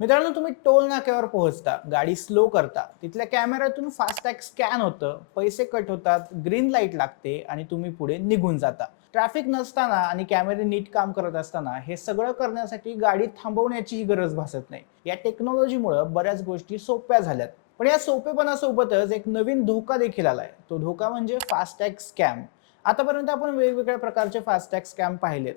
मित्रांनो, तुम्ही टोल नाक्यावर पोहोचता, गाडी स्लो करता, तिथल्या कॅमेऱ्यातून फास्टॅग स्कॅन होतं, पैसे कट होतात, ग्रीन लाईट लागते आणि तुम्ही पुढे निघून जाता. ट्रॅफिक नसताना आणि कॅमेरे नीट काम करत असताना हे सगळं करण्यासाठी गाडी थांबवण्याचीही गरज भासत नाही. या टेक्नॉलॉजीमुळे बऱ्याच गोष्टी सोप्या झाल्यात. पण या सोपेपणासोबतच एक नवीन धोका देखील आलाय. तो धोका म्हणजे फास्टॅग स्कॅम. आतापर्यंत आपण वेगवेगळ्या प्रकारचे फास्टॅग स्कॅम पाहिलेत,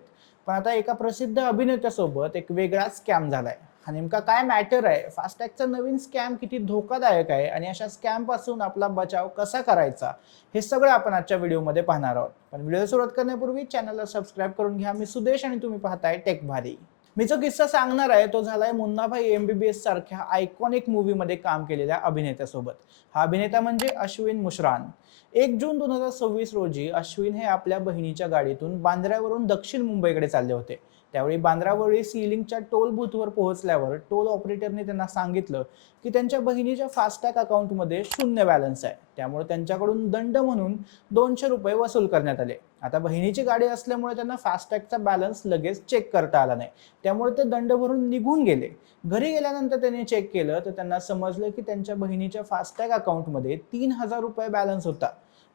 पण आता एका प्रसिद्ध अभिनेत्यासोबत एक वेगळा स्कॅम झालाय. हा नेमका काय मॅटर आहे, फास्टॅगचा नवीन स्कॅम किती धोकादायक आहे आणि अशा स्कॅम पासून आपला बचाव कसा करायचा, हे सगळं आपण आजच्या व्हिडिओमध्ये पाहणार आहोत. पण व्हिडिओ सुरुवात करण्यापूर्वी चॅनलला सबस्क्राईब करून घ्या. मी सुदेश आणि तुम्ही पाहताय टेक भारी. मी जो किस्सा सांगणार आहे तो झालाय मुन्नाभाई MBBS सारख्या आयकॉनिक मूवीमध्ये काम केलेल्या अभिनेत्यासोबत. हा अभिनेता म्हणजे अश्विन मुश्रान. 1 जून 2026 रोजी अश्विन हे आपल्या बहिणीच्या गाडीतून बांद्र्यावरून दक्षिण मुंबईकडे चालले होते. त्यावेळी बांद्रावरील सीलिंगच्या टोल बूथवर पोहोचल्यावर टोल ऑपरेटरने त्यांना सांगितलं की त्यांच्या बहिणीच्या फास्टॅग अकाउंटमध्ये शून्य बॅलन्स आहे, त्यामुळे त्यांच्याकडून दंड म्हणून 200 रुपये वसूल करण्यात आले. आता बहिणीची गाडी असल्यामुळे त्यांना फास्टॅगचा बॅलन्स लगेच चेक करता आला नाही, त्यामुळे ते दंड भरून निघून गेले. घरी गेल्यानंतर त्यांनी चेक केलं तर त्यांना समजलं की त्यांच्या बहिणीच्या फास्टॅग अकाउंटमध्ये 3000 रुपये बॅलन्स होता.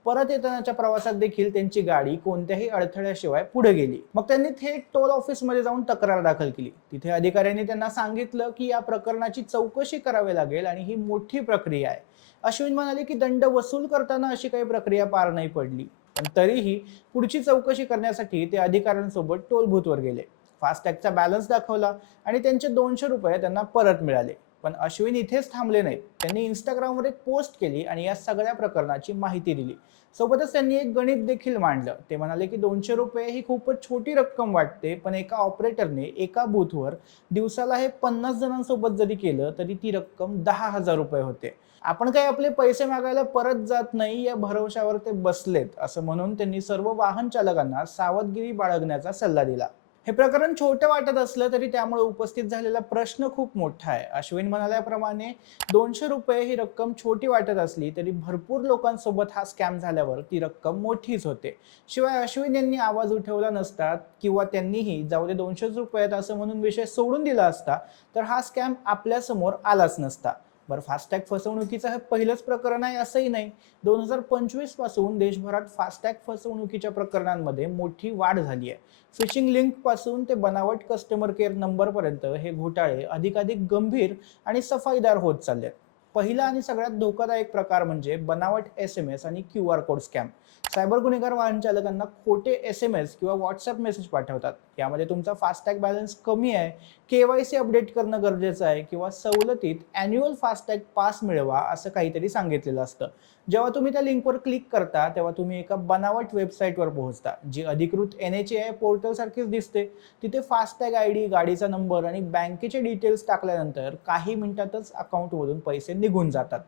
परत येतानाच्या प्रवासात देखील त्यांची गाडी कोणत्याही अडथळ्याशिवाय पुढे गेली. मग त्यांनी थेट टोल ऑफिसमध्ये जाऊन तक्रार दाखल केली. तिथे अधिकाऱ्यांनी त्यांना सांगितलं की या प्रकरणाची चौकशी करावी लागेल आणि ही मोठी प्रक्रिया आहे. अश्विन म्हणाले की दंड वसूल करताना अशी काही प्रक्रिया पार नाही पडली, पण तरीही पुढची चौकशी करण्यासाठी ते अधिकाऱ्यांसोबत टोल बूथवर गेले. फास्टॅगचा बॅलन्स दाखवला आणि त्यांचे 200 रुपये त्यांना परत मिळाले. पण अश्विन इथेच थांबले नाहीत. त्यांनी इंस्टाग्रामवर एक पोस्ट केली आणि या सगळ्या प्रकरणाची माहिती दिली. सोबतच त्यांनी एक गणित देखील मांडलं. ते म्हणाले की 200 रुपये ही खूपच छोटी रक्कम वाटते, पण एका ऑपरेटरने एका बूथवर दिवसाला हे 50 जणांसोबत जरी केलं तरी ती रक्कम 10,000 रुपये होते. आपण काही आपले पैसे मागायला परत जात नाही या भरवशावर ते बसलेत, असं म्हणून त्यांनी सर्व वाहन चालकांना सावधगिरी बाळगण्याचा सल्ला दिला. हे प्रकरण छोटं वाटत असलं तरी त्यामुळे उपस्थित झालेला प्रश्न खूप मोठा आहे. अश्विन म्हणाल्याप्रमाणे 200 रुपये ही रक्कम छोटी वाटत असली तरी भरपूर लोकांसोबत हा स्कॅम झाल्यावर ती रक्कम मोठीच होते. शिवाय अश्विन यांनी आवाज उठवला नसता किंवा त्यांनीही जाऊ दे 200 रुपयात असं म्हणून विषय सोडून दिला असता तर हा स्कॅम आपल्यासमोर आलाच नसता. बरं, फास्टॅग फसवणुकीचं हे पहिलंच प्रकरण आहे असंही नाही. 2025 पासून देशभरात फास्टॅग फसवणुकीच्या प्रकरणांमध्ये मोठी वाढ झाली आहे. फिशिंग लिंक पासून ते बनावट कस्टमर केअर नंबरपर्यंत हे घोटाळे अधिकाधिक गंभीर आणि सफाईदार होत चाललेत. पहिला आणि सगळ्यात धोकादायक प्रकार म्हणजे बनावट SMS आणि QR कोड स्कॅम. सायबर गुन्हेगार वाहन चालकांना खोटे SMS किंवा व्हॉट्सअप मेसेज पाठवतात. यामध्ये तुमचा फास्टॅग बॅलन्स कमी आहे, KYC अपडेट करणं गरजेचं आहे किंवा सवलतीत अॅन्युअल फास्टॅग पास मिळवा असं काहीतरी सांगितलेलं असतं. जेव्हा तुम्ही त्या लिंकवर क्लिक करता तेव्हा तुम्ही एका बनावट वेबसाईटवर पोहोचता, जी अधिकृत NHAI पोर्टल सारखीच दिसते. तिथे फास्टॅग ID, गाडीचा नंबर आणि बँकेचे डिटेल्स टाकल्यानंतर काही मिनिटातच अकाउंटमधून पैसे निघून जातात.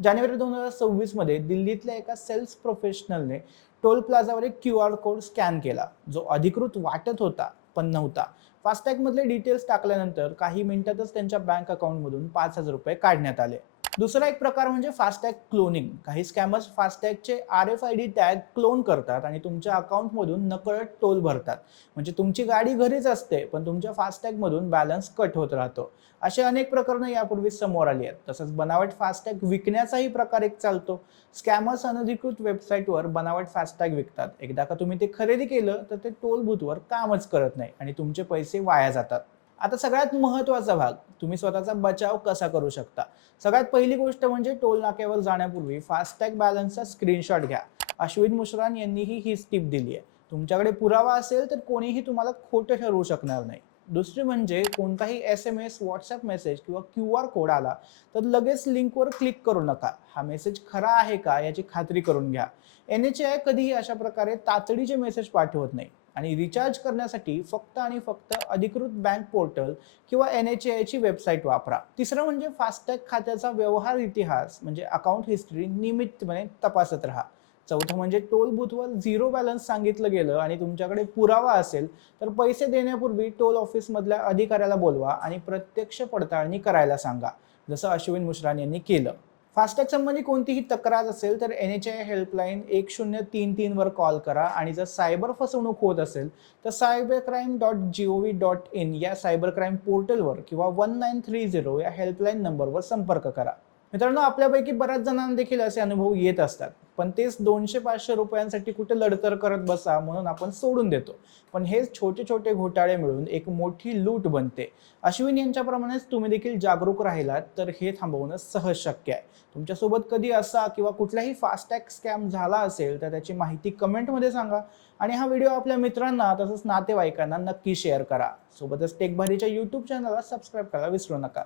जानेवारी 2026 मध्ये दिल्लीतल्या एका सेल्स प्रोफेशनलने टोल प्लाझावर एक QR कोड स्कॅन केला, जो अधिकृत वाटत होता पण नव्हता. फास्टॅग मधले डिटेल्स टाकल्यानंतर काही मिनिटातच त्यांच्या बँक अकाउंटमधून 5,000 रुपये काढण्यात आले. दुसरा एक प्रकार म्हणजे फास्टॅग क्लोनिंग. काही स्कॅमर्स फास्टॅगचे RFID टॅग क्लोन करतात आणि तुमच्या अकाउंटमधून नकळत टोल भरतात. म्हणजे तुमची गाडी घरीच असते पण तुमच्या फास्टॅगमधून बॅलन्स कट होत राहतो. असे अनेक प्रकरणं यापूर्वी समोर आली आहेत. तसंच बनावट फास्टॅग विकण्याचाही प्रकार एक चालतो. स्कॅमर्स अनधिकृत वेबसाईटवर बनावट फास्टॅग विकतात. एकदा का तुम्ही ते खरेदी केलं तर ते टोल बूथवर कामच करत नाही आणि तुमचे पैसे वाया जातात. आता सगळ्यात महत्त्वाचा भाग, तुम्ही स्वतःचा बचाव कसा करू शकता. सगळ्यात पहिली गोष्ट म्हणजे टोल नाक्यावर जाण्यापूर्वी फास्टॅग बॅलन्सचा स्क्रीनशॉट घ्या. अश्विन मुश्रान यांनीही हीच टिप दिली आहे. तुमच्याकडे पुरावा असेल तर कोणीही तुम्हाला खोटं ठरवू शकणार नाही. दुसरी म्हणजे कोणताही SMS, व्हॉट्सअप मेसेज किंवा QR कोड आला तर लगेच लिंकवर क्लिक करू नका. हा मेसेज खरा आहे का याची खात्री करून घ्या. NHAI कधीही अशा प्रकारे तातडीचे मेसेज पाठवत नाही. आणि रिचार्ज करण्यासाठी फक्त आणि फक्त अधिकृत बँक पोर्टल किंवा NHAI ची वेबसाईट वापरा. तिसरं म्हणजे फास्टॅग खात्याचा व्यवहार इतिहास म्हणजे अकाउंट हिस्ट्री नियमितपणे तपासत राहा. चौथं म्हणजे टोल बूथवर झिरो बॅलन्स सांगितलं गेलं आणि तुमच्याकडे पुरावा असेल तर पैसे देण्यापूर्वी टोल ऑफिस मधल्या अधिकाऱ्याला बोलवा आणि प्रत्यक्ष पडताळणी करायला सांगा, जसं अश्विन मुश्रान यांनी केलं. फास्टॅग संबंधी कोणतीही तक्रार असेल तर NHAI हेल्पलाईन 1033 वर कॉल करा आणि जर सायबर फसवणूक होत असेल तर cybercrime.gov.in या सायबर क्राईम पोर्टलवर किंवा 1930 या हेल्पलाईन नंबरवर संपर्क करा. मित्रांनो, आपल्यापैकी बऱ्याच जणांना देखील असे अनुभव येत असतात, पण तेच 200-500 रुपयांसाठी कुठे लढतर करत बसा म्हणून आपण सोडून देतो. पण हेच छोटे छोटे घोटाळे मिळून एक मोठी लूट बनते. अश्विन यांच्याप्रमाणेच तुम्ही देखील जागरूक राहिलात तर हे थांबवणं सहज शक्य आहे. तुमच्यासोबत कधी असा किंवा कुठलाही फास्टॅग स्कॅम झाला असेल तर त्याची माहिती कमेंटमध्ये सांगा आणि हा व्हिडिओ आपल्या मित्रांना तसंच नातेवाईकांना नक्की शेअर करा. सोबतच टेकभारीच्या YouTube चॅनलला सबस्क्राईब करायला विसरू नका.